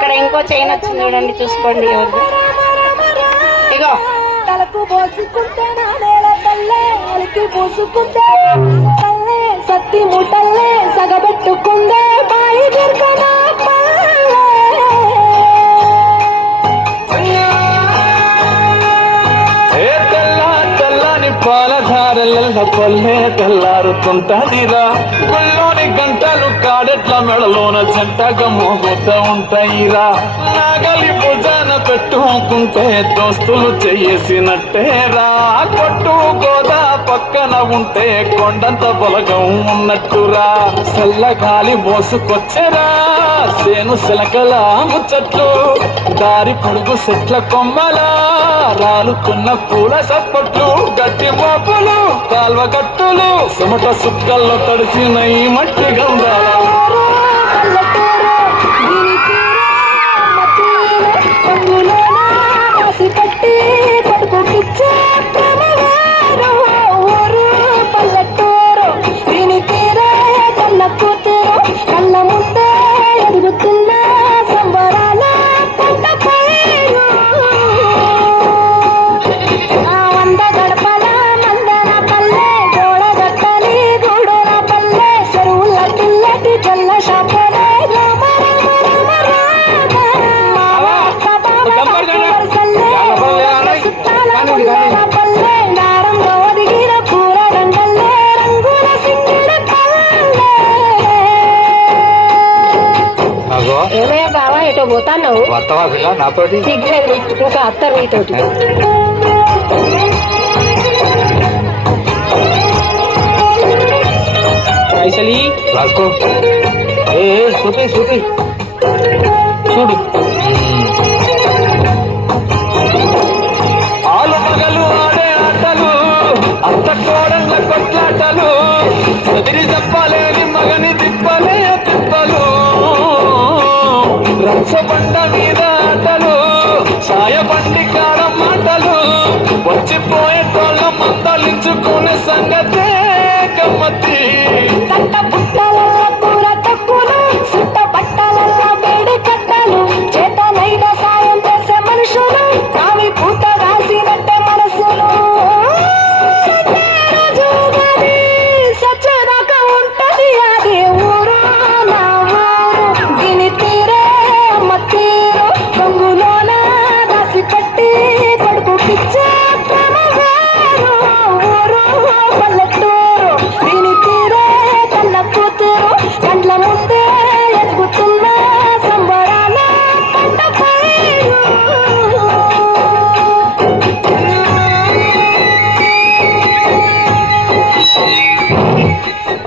ఇక్కడ ఇంకో చైన్ వచ్చింది చూడండి, చూసుకోండి ఎవరు. ఇగో తలకు పోసుకుంటే నా నేల తల్లే అలికి పోసుకుంటే సత్తి ముట్టల్లే సగబెట్టుకుందే బాయి దిర్కనా పాలధారల పల్లె తెల్లారుతుంటదిరా. గుళ్ళోని గంటలు కాడెట్ల మెడలోన జంటగా మోగుతూ ఉంటాయిరా. నాగలి భుజాన పెట్టుకుంటే దోస్తులు చేసినట్టేరా. కొట్టు గోదా పక్కన ఉంటే కొండంత బలగం ఉన్నట్టురా. చల్లగాలి మోసుకొచ్చరా సేను శిలకల ముచ్చట్లు, దారి పొడుగు చెట్ల కొమ్మలా రాలుతున్న పూల సప్పట్లు, గట్టి మోపులు కాల్వ గట్టులు చెమట సుక్కల్లో తడిసిన ఈ మట్టి గంధాల ఏమయ్యా బావా ఎటో పోతాన్నావు? నాతోటి ఇంకా అత్తరు నీతోటి. రాసుకో చూపి చూపి చూడు. ఆలు మగలు ఆడే ఆటలు, అత్త కోడళ్ళ కొట్లాటలు, సదిరి చెప్పలేని మగని తిప్పలే తిప్పలు, రచ్చబండ మీద ఆటలు, ఛాయ బండి కాడ మాటలు, వచ్చిపోయే తోళ్ళ మందలించుకునే సంగతే గమ్మతి.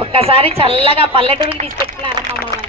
ఒక్కసారి చల్లగా పల్లెటూరికి తీసుకెళ్తున్నారమ్మా.